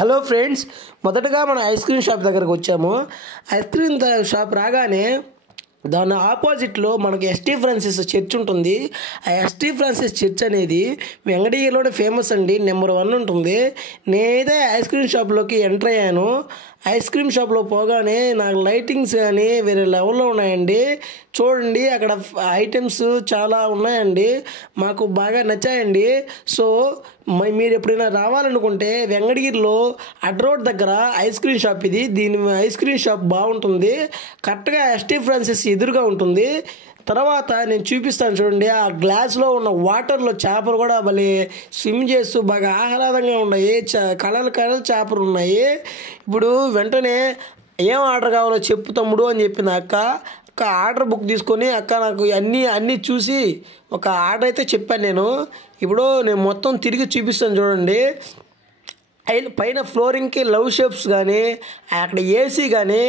Hello friends, మొదటగా మనం ice cream shop దగ్గరకు వచ్చాము. ఐస్ క్రీమ్ షాప్ రాగానే దాని ఆపోజిట్లో మనకి ఎస్టీ ఫ్రాన్సిస్ చర్చ్ ఉంటుంది. ఆ ఎస్టీ ఫ్రాన్సిస్ చర్చ్ అనేది వెంకటగిరిలోనే ఫేమస్ అండి, నెంబర్ 1 ఉంటుంది. నేనైతే ఐస్ క్రీమ్ షాప్లోకి ఎంటర్ అయ్యాను. ఐస్ క్రీమ్ షాప్లో పోగానే నాకు లైటింగ్స్ కానీ వేరే లెవెల్లో ఉన్నాయండి. చూడండి, అక్కడ ఐటమ్స్ చాలా ఉన్నాయండి, మాకు బాగా నచ్చాయండి. సో మీరు ఎప్పుడైనా రావాలనుకుంటే వెంకటగిరిలో అడ్ రోడ్ దగ్గర ఐస్ క్రీమ్ షాప్ ఇది. దీని ఐస్ క్రీమ్ షాప్ బాగుంటుంది, కరెక్ట్గా ఎస్టీ ఫ్రాన్సిస్ ఎదురుగా ఉంటుంది. తర్వాత నేను చూపిస్తాను చూడండి, ఆ గ్లాస్లో ఉన్న వాటర్లో చేపలు కూడా భలే స్విమ్ చేస్తూ బాగా ఆహ్లాదంగా ఉన్నాయి. కలర్ చేపలు ఉన్నాయి. ఇప్పుడు వెంటనే ఏం ఆర్డర్ కావాలో చెప్పు తమ్ముడు అని చెప్పింది అక్క. ఆర్డర్ బుక్ తీసుకొని అక్క నాకు అన్నీ చూసి ఒక ఆర్డర్ అయితే చెప్పాను నేను. ఇప్పుడు నేను మొత్తం తిరిగి చూపిస్తాను చూడండి. పైన ఫ్లోరింగ్కి లవ్ షేప్స్ కానీ, అక్కడ ఏసీ కానీ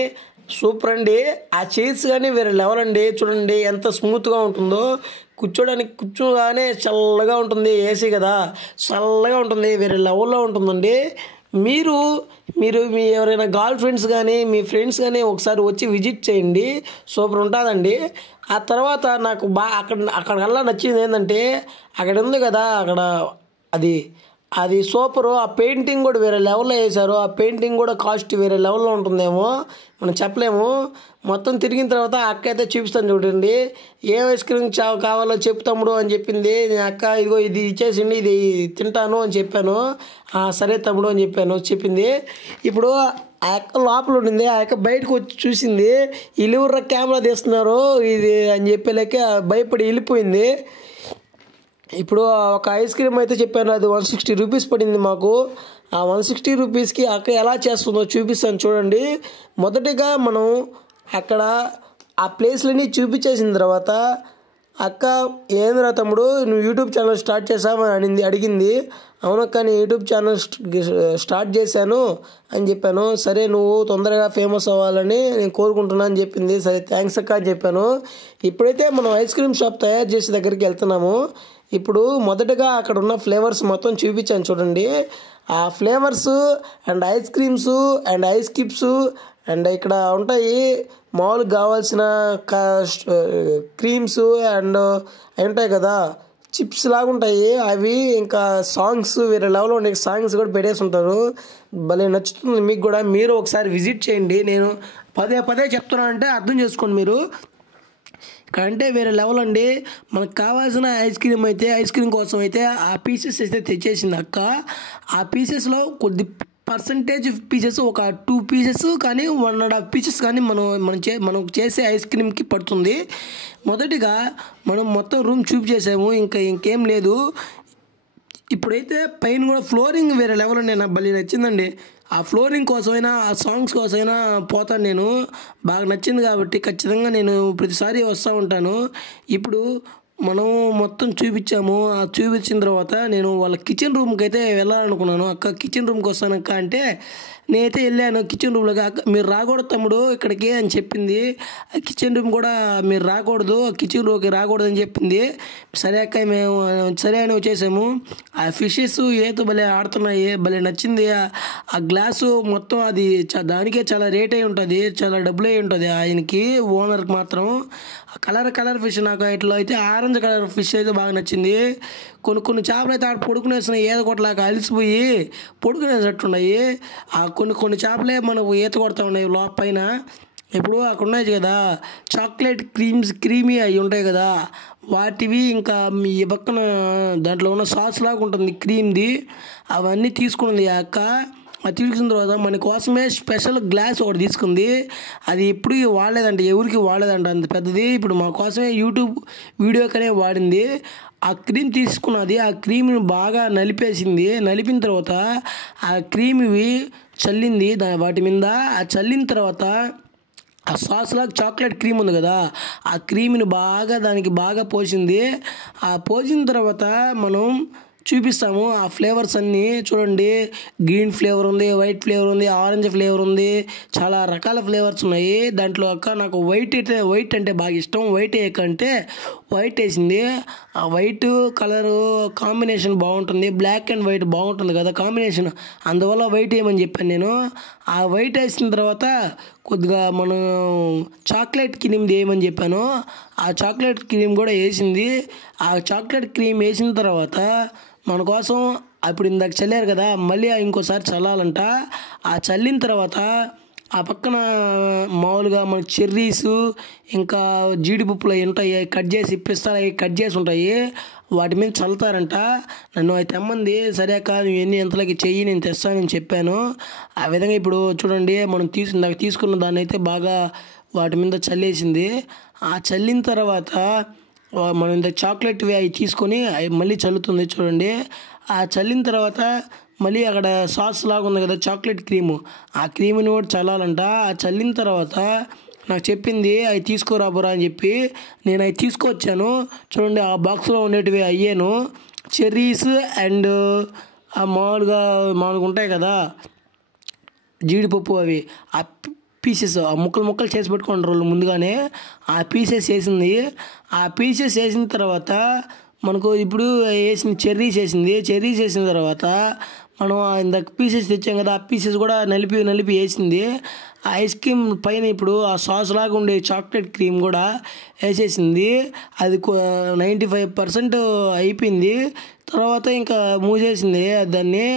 సూపర్ అండి. ఆ చైర్స్ కానీ వేరే లెవెల్ అండి. చూడండి ఎంత స్మూత్గా ఉంటుందో, కూర్చోగానే చల్లగా ఉంటుంది. ఏసీ కదా, చల్లగా ఉంటుంది, వేరే లెవెల్లో ఉంటుందండి. మీరు మీ ఎవరైనా గర్ల్ ఫ్రెండ్స్ కానీ మీ ఫ్రెండ్స్ కానీ ఒకసారి వచ్చి విజిట్ చేయండి, సూపర్ ఉంటుందండి. ఆ తర్వాత నాకు అక్కడికల్లా నచ్చింది ఏంటంటే, అక్కడ ఉంది కదా, అక్కడ అది సూపరు. ఆ పెయింటింగ్ కూడా వేరే లెవెల్లో వేశారు. ఆ పెయింటింగ్ కూడా కాస్ట్ వేరే లెవెల్లో ఉంటుందేమో, మనం చెప్పలేము. మొత్తం తిరిగిన తర్వాత అక్క అయితే చూపిస్తాను చూడండి. ఏం ఐస్ క్రీమ్ కావాలో చెప్పు తమ్ముడు అని చెప్పింది. నేను అక్క ఇదిగో ఇది ఇచ్చేసిండి, ఇది తింటాను అని చెప్పాను. సరే తమ్ముడు అని చెప్పింది. ఇప్పుడు ఆ అక్క లోపల ఉండింది, ఆ అక్క బయటకు వచ్చి చూసింది. వీళ్ళెవర్రా కెమెరా తీస్తున్నారు ఇది అని చెప్పలేక భయపడి వెళ్ళిపోయింది. ఇప్పుడు ఒక ఐస్ క్రీమ్ అయితే చెప్పాను, అది 160 రూపీస్ పడింది మాకు. ఆ 160 రూపీస్కి అక్క ఎలా చేస్తుందో చూపిస్తాను చూడండి. మొదటిగా మనం అక్కడ ఆ ప్లేస్లన్నీ చూపించేసిన తర్వాత అక్క ఏందిరా తమ్ముడు నువ్వు యూట్యూబ్ ఛానల్ స్టార్ట్ చేసావని అడిగింది. అవునక్క నేను యూట్యూబ్ ఛానల్ స్టార్ట్ చేశాను అని చెప్పాను. సరే నువ్వు తొందరగా ఫేమస్ అవ్వాలని నేను కోరుకుంటున్నాను అని చెప్పింది. సరే థ్యాంక్స్ అక్క అని చెప్పాను. ఇప్పుడైతే మనం ఐస్ క్రీమ్ షాప్ తయారు చేసే దగ్గరికి వెళ్తున్నాము. ఇప్పుడు మొదటగా అక్కడ ఉన్న ఫ్లేవర్స్ మొత్తం చూపించాను చూడండి. ఆ flavours and ice creams and ice cubes and ఇక్కడ ఉంటాయి మామూలుగా కావాల్సిన క్రీమ్స్ అండ్ అవి ఉంటాయి కదా, చిప్స్ లాగా ఉంటాయి అవి. ఇంకా సాంగ్స్ వేరే లెవెల్లో ఉండే సాంగ్స్ కూడా పెట్టేసి ఉంటారు. భలే నచ్చుతుంది మీకు కూడా, మీరు ఒకసారి విజిట్ చేయండి. నేను పదే చెప్తున్నాను అంటే అర్థం చేసుకోండి మీరు. అంటే వేరే లెవెల్ అండి. మనకు కావాల్సిన ఐస్ క్రీమ్ కోసం అయితే ఆ పీసెస్ అయితే తెచ్చేసింది అక్క. ఆ పీసెస్లో కొద్ది పర్సంటేజ్ పీసెస్, ఒక 2 పీసెస్ కానీ 1.5 పీసెస్ కానీ మనం చేసే ఐస్ క్రీమ్కి పడుతుంది. మొదటిగా మనం మొత్తం రూమ్ చూపించేసాము, ఇంకేం లేదు. ఇప్పుడైతే పైన కూడా ఫ్లోరింగ్ వేరే లెవెల్ అండి, నాకు భలే నచ్చిందండి. ఆ ఫ్లోరింగ్ కోసమైనా ఆ సాంగ్స్ కోసమైనా పోతాను నేను, బాగా నచ్చింది కాబట్టి ఖచ్చితంగా నేను ప్రతిసారి వస్తూ ఉంటాను. ఇప్పుడు మనం మొత్తం చూపించాము. ఆ చూపించిన తర్వాత నేను వాళ్ళ కిచెన్ రూమ్కి అయితే వెళ్ళాలనుకున్నాను. అక్క కిచెన్ రూమ్కి వస్తాను అక్క అంటే నేనైతే వెళ్ళాను కిచెన్ రూమ్లోకి. అక్క మీరు రాకూడదు తమ్ముడు ఇక్కడికి అని చెప్పింది. ఆ కిచెన్ రూమ్ కూడా మీరు రాకూడదు, కిచెన్ రూమ్కి రాకూడదు అని చెప్పింది. సరే అక్క మేము సరే అని వచ్చేసాము. ఆ ఫిషెస్ ఏతో భలే ఆడుతున్నాయి, భలే నచ్చింది. ఆ గ్లాసు మొత్తం అది దానికే చాలా రేట్ అయి ఉంటుంది, చాలా డబ్బులు అయి ఉంటుంది ఆయనకి, ఓనర్కి మాత్రం. కలర్ ఫిష్ నాకు ఇట్లా అయితే ఆరెంజ్ కలర్ ఫిష్ అయితే బాగా నచ్చింది. కొన్ని చేపలు అయితే ఆడ పొడుకునేస్తున్నాయి, ఈత కొట్టలాగా అలిసిపోయి పొడుకునేటట్టున్నాయి. ఆ కొన్ని చేపలే మనకు ఈత కొడతా ఉన్నాయి లోపైన. ఇప్పుడు అక్కడ ఉన్నాయి కదా చాక్లెట్ క్రీమీ అవి ఉంటాయి కదా వాటివి, ఇంకా మీ పక్కన దాంట్లో ఉన్న సాస్ లాగా ఉంటుంది క్రీమ్ది, అవన్నీ తీసుకున్నది ఆ అక్క. అది తీసుకున్న తర్వాత మన కోసమే స్పెషల్ గ్లాస్ ఒకటి తీసుకుంది. అది ఎప్పుడు వాడలేదంట, ఎవరికి వాడలేదంట అంత పెద్దది. ఇప్పుడు మా కోసమే యూట్యూబ్ వీడియోకనే వాడింది. ఆ క్రీమ్ తీసుకున్నది, ఆ క్రీమ్ని బాగా నలిపేసింది. నలిపిన తర్వాత ఆ క్రీమ్వి చల్లింది వాటి మీద. ఆ చల్లిన తర్వాత ఆ సాస్ లాగా చాక్లెట్ క్రీమ్ ఉంది కదా, ఆ క్రీమ్ని దానికి బాగా పోసింది. ఆ పోసిన తర్వాత మనం చూపిస్తాము ఆ ఫ్లేవర్స్ అన్నీ. చూడండి, గ్రీన్ ఫ్లేవర్ ఉంది, వైట్ ఫ్లేవర్ ఉంది, ఆరెంజ్ ఫ్లేవర్ ఉంది, చాలా రకాల ఫ్లేవర్స్ ఉన్నాయి దాంట్లో. అక్క నాకు వైట్ అంటే బాగా ఇష్టం. వైట్ కంటే వైట్ వేసింది. ఆ వైట్ కలరు కాంబినేషన్ బాగుంటుంది, బ్లాక్ అండ్ వైట్ బాగుంటుంది కదా కాంబినేషన్, అందువల్ల వైట్ వేయమని చెప్పాను నేను. ఆ వైట్ వేసిన తర్వాత కొద్దిగా మనం చాక్లెట్ క్రీమ్ వేయమని చెప్పాను. ఆ చాక్లెట్ క్రీమ్ కూడా వేసింది. ఆ చాక్లెట్ క్రీమ్ వేసిన తర్వాత మన కోసం అప్పుడు ఇందాక చల్లారు కదా, మళ్ళీ ఇంకోసారి చల్లాలంట. ఆ చల్లిన తర్వాత ఆ పక్కన మామూలుగా మనకి చెర్రీసు ఇంకా జీడిపప్పులు అవి ఉంటాయి, కట్ చేసి పిస్తాలు అవి కట్ చేసి ఉంటాయి, వాటి మీద చల్లుతారంట. నన్ను అవి తెమ్మంది. సరే అక్క నువ్వు ఎన్ని ఎంతలకి చెయ్యి, నేను తెస్తానని చెప్పాను. ఆ విధంగా ఇప్పుడు చూడండి మనం నాకు తీసుకున్న దాన్ని అయితే బాగా వాటి మీద చల్లేసింది. ఆ చల్లిన తర్వాత మనం ఇంత చాక్లెట్ అవి తీసుకొని అవి మళ్ళీ చల్లుతుంది చూడండి. ఆ చల్లిన తర్వాత మళ్ళీ అక్కడ సాస్ లాగా ఉంది కదా చాక్లెట్ క్రీము, ఆ క్రీమ్ని కూడా చల్లాలంట. ఆ చల్లిన తర్వాత నాకు చెప్పింది అవి తీసుకోరాబోరా అని చెప్పి నేను అవి తీసుకొచ్చాను. చూడండి ఆ బాక్స్లో ఉండేటివి అయ్యాను చెర్రీస్ అండ్ ఆ మామూలుగా ఉంటాయి కదా జీడిపప్పు, అవి ఆ పీసెస్ ఆ ముక్కలు చేసి పెట్టుకోండి రోజు ముందుగానే. ఆ పీసెస్ వేసింది. ఆ పీసెస్ వేసిన తర్వాత మనకు ఇప్పుడు వేసింది చెర్రీస్ వేసింది. చెర్రీస్ వేసిన తర్వాత మనం ఇందాక పీసెస్ తెచ్చాం కదా, ఆ పీసెస్ కూడా నలిపి వేసింది. ఆ ఐస్ క్రీమ్ పైన ఇప్పుడు ఆ సాస్ లాగా ఉండే చాక్లెట్ క్రీమ్ కూడా వేసేసింది. అది 95% అయిపోయింది. తర్వాత ఇంకా మూసేసింది దాన్ని.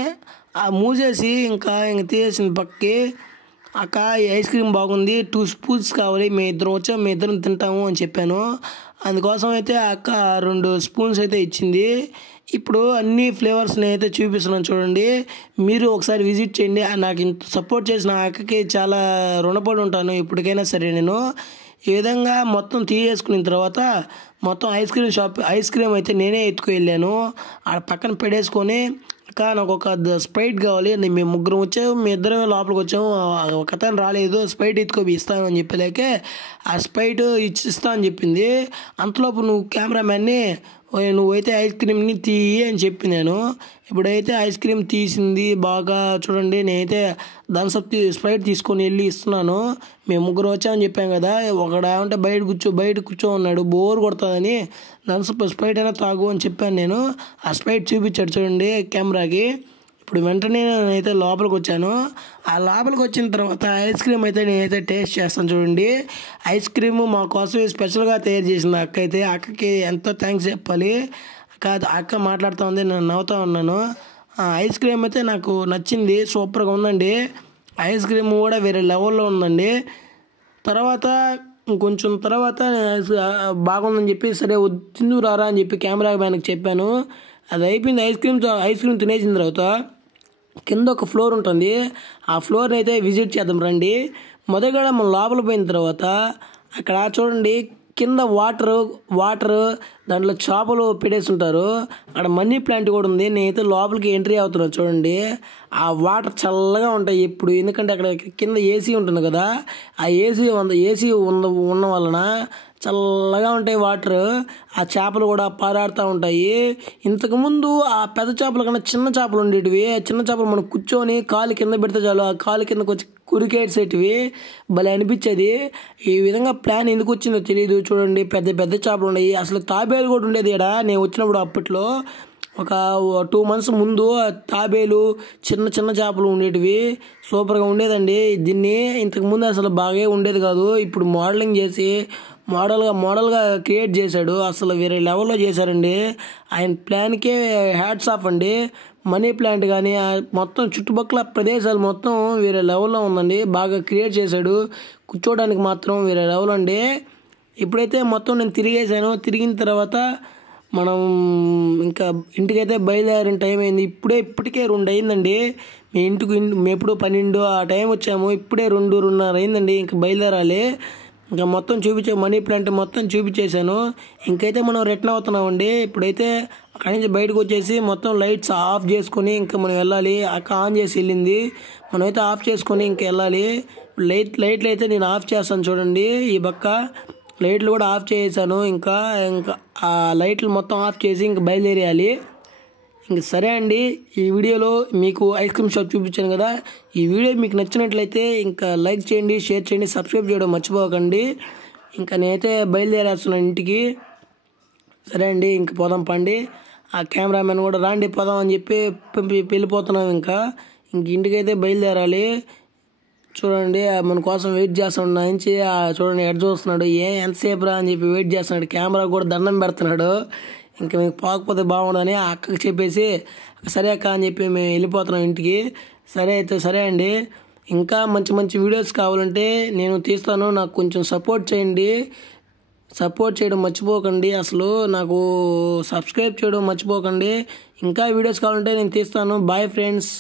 ఆ మూసేసి ఇంకా తీసేసింది పక్కకి. అక్క ఈ ఐస్ క్రీమ్ బాగుంది, 2 స్పూన్స్ కావాలి, మేము ఇద్దరం తింటాము అని చెప్పాను. అందుకోసం అయితే అక్క 2 స్పూన్స్ అయితే ఇచ్చింది. ఇప్పుడు అన్ని ఫ్లేవర్స్ని అయితే చూపిస్తున్నాను చూడండి, మీరు ఒకసారి విజిట్ చేయండి. నాకు ఇంత సపోర్ట్ చేసిన అక్కకి చాలా రుణపడి ఉంటాను ఇప్పటికైనా సరే. నేను ఈ విధంగా మొత్తం తీసేసుకున్న తర్వాత మొత్తం ఐస్ క్రీమ్ అయితే నేనే ఎత్తుకు వెళ్ళాను. ఆ పక్కన పెట్టేసుకొని అక్క నాకు ఒక స్ప్రైట్ కావాలి, మేము ముగ్గురం వచ్చాము, మీ ఇద్దరమే లోపలికి వచ్చాము, ఒక అతను రాలేదు, స్ప్రైట్ ఇస్తాను అని చెప్పలేకే ఆ స్ప్రైట్ ఇస్తా అని చెప్పింది. అంతలోపు నువ్వు కెమెరామ్యాన్ని నువ్వైతే ఐస్ క్రీమ్ని తీయి అని చెప్పి నేను ఇప్పుడైతే ఐస్ క్రీమ్ తీసింది. బాగా చూడండి, నేనైతే థమ్సప్ స్ప్రైట్ తీసుకొని వెళ్ళి ఇస్తున్నాను. మేము ముగ్గురు వచ్చామని చెప్పాం కదా, ఒకడేమంటే బయట కూర్చో ఉన్నాడు, బోర్ కొడుతుందని థమ్సప్ స్ప్రైట్ అయినా తాగు అని చెప్పాను నేను. ఆ స్ప్రైట్ చూపించాడు చూడండి కెమెరాకి. ఇప్పుడు వెంటనే నేనైతే లోపలికి వచ్చాను. ఆ లోపలికి వచ్చిన తర్వాత ఐస్ క్రీమ్ అయితే నేనైతే టేస్ట్ చేస్తాను చూడండి. ఐస్ క్రీమ్ మా కోసమే స్పెషల్గా తయారు చేసింది అక్కకి ఎంతో థ్యాంక్స్ చెప్పాలి. అక్క మాట్లాడుతూ ఉంది, నేను నవ్వుతూ ఉన్నాను. ఐస్ క్రీమ్ అయితే నాకు నచ్చింది, సూపర్గా ఉందండి. ఐస్ క్రీమ్ కూడా వేరే లెవెల్లో ఉందండి. తర్వాత ఇంకొంచెం తర్వాత బాగుందని చెప్పి సరే తిందు రారా అని చెప్పి కెమెరా మ్యాన్కి చెప్పాను. అది అయిపోయింది. ఐస్ క్రీమ్ తినేసిన తర్వాత కింద ఒక ఫ్లోర్ ఉంటుంది, ఆ ఫ్లోర్ని అయితే విజిట్ చేద్దాం రండి. మొదటిగా మనం లోపల పోయిన తర్వాత అక్కడ చూడండి కింద వాటర్ దాంట్లో చేపలు పెట్టేసి ఉంటారు. అక్కడ మనీ ప్లాంట్ కూడా ఉంది. నేనైతే లోపలికి ఎంట్రీ అవుతున్నాను చూడండి. ఆ వాటర్ చల్లగా ఉంటాయి ఇప్పుడు, ఎందుకంటే అక్కడ కింద ఏసీ ఉంటుంది కదా, ఆ ఏసీ ఉన్న వలన చల్లగా ఉంటాయి వాటర్. ఆ చేపలు కూడా పారాడుతూ ఉంటాయి. ఇంతకుముందు ఆ పెద్ద చేపల కన్నా చిన్న చేపలు ఉండేటివి. చిన్న చేపలు మనం కూర్చొని కాలు కింద పెడితే చాలు, ఆ కాలు కిందకు వచ్చి కురికేసేటివి, భలే అనిపించేది. ఈ విధంగా ప్లాన్ ఎందుకు వచ్చిందో తెలియదు. చూడండి పెద్ద పెద్ద చేపలు ఉన్నాయి. అసలు తాబేలు కూడా ఉండేది ఇక్కడ నేను వచ్చినప్పుడు. అప్పట్లో ఒక 2 months ముందు తాబేలు చిన్న చేపలు ఉండేటివి, సూపర్గా ఉండేదండి. దీన్ని ఇంతకుముందు అసలు బాగా ఉండేది కాదు. ఇప్పుడు మోడలింగ్ చేసి మోడల్గా క్రియేట్ చేశాడు. అసలు వేరే లెవెల్లో చేశారండి. ఆయన ప్లాన్కే హ్యాట్స్ ఆఫ్ అండి. మనీ ప్లాంట్ కానీ మొత్తం చుట్టుపక్కల ప్రదేశాలు మొత్తం వేరే లెవెల్లో ఉందండి. బాగా క్రియేట్ చేశాడు. కూర్చోడానికి మాత్రం వేరే లెవెల్ అండి. ఇప్పుడైతే మొత్తం నేను తిరిగిన తర్వాత మనం ఇంకా ఇంటికైతే బయలుదేరిన టైం అయింది. ఇప్పటికే 2 అయిందండి. మేము ఎప్పుడు 12 ఆ టైం వచ్చాము, ఇప్పుడే 2:30 అయిందండి. ఇంకా బయలుదేరాలి. ఇంకా మొత్తం మనీ ప్లాంట్ మొత్తం చూపించేశాను. ఇంకైతే మనం రిటర్న్ అవుతున్నామండి. ఇప్పుడైతే అక్కడి నుంచి బయటకు వచ్చేసి మొత్తం లైట్స్ ఆఫ్ చేసుకొని ఇంకా మనం వెళ్ళాలి. అక్క ఆన్ చేసి వెళ్ళింది, మనమైతే ఆఫ్ చేసుకొని ఇంకా వెళ్ళాలి. లైట్లు అయితే నేను ఆఫ్ చేస్తాను చూడండి. ఈ పక్క లైట్లు కూడా ఆఫ్ చేసాను. ఇంకా ఆ లైట్లు మొత్తం ఆఫ్ చేసి ఇంకా బయలుదేరేయాలి. ఇంక సరే అండి, ఈ వీడియోలో మీకు ఐస్ క్రీమ్ షాప్ చూపించాను కదా. ఈ వీడియో మీకు నచ్చినట్లయితే ఇంకా లైక్ చేయండి, షేర్ చేయండి, సబ్స్క్రైబ్ చేయడం మర్చిపోకండి. ఇంకా నేనైతే బయలుదేరేస్తున్నాను ఇంటికి. సరే అండి, ఇంక పోదాం పండి. ఆ కెమెరామెన్ కూడా రాండి పోదాం అని చెప్పి వెళ్ళిపోతున్నాం. ఇంక ఇంటికైతే బయలుదేరాలి. చూడండి మన కోసం వెయిట్ చేస్తున్నాడు నుంచి చూడండి ఎడ్ చూస్తున్నాడు. ఎంతసేపు రా అని చెప్పి వెయిట్ చేస్తున్నాడు. కెమెరా కూడా దండం పెడుతున్నాడు. ఇంకా మీకు పోకపోతే బాగుండదని ఆ అక్కకి చెప్పేసి సరే అక్క అని చెప్పి మేము వెళ్ళిపోతున్నాం ఇంటికి. సరే అయితే సరే అండి, ఇంకా మంచి మంచి వీడియోస్ కావాలంటే నేను తీస్తాను. నాకు కొంచెం సపోర్ట్ చేయండి. సపోర్ట్ చేయడం మర్చిపోకండి. అసలు నాకు సబ్స్క్రైబ్ చేయడం మర్చిపోకండి. ఇంకా వీడియోస్ కావాలంటే నేను తీస్తాను. Bye friends.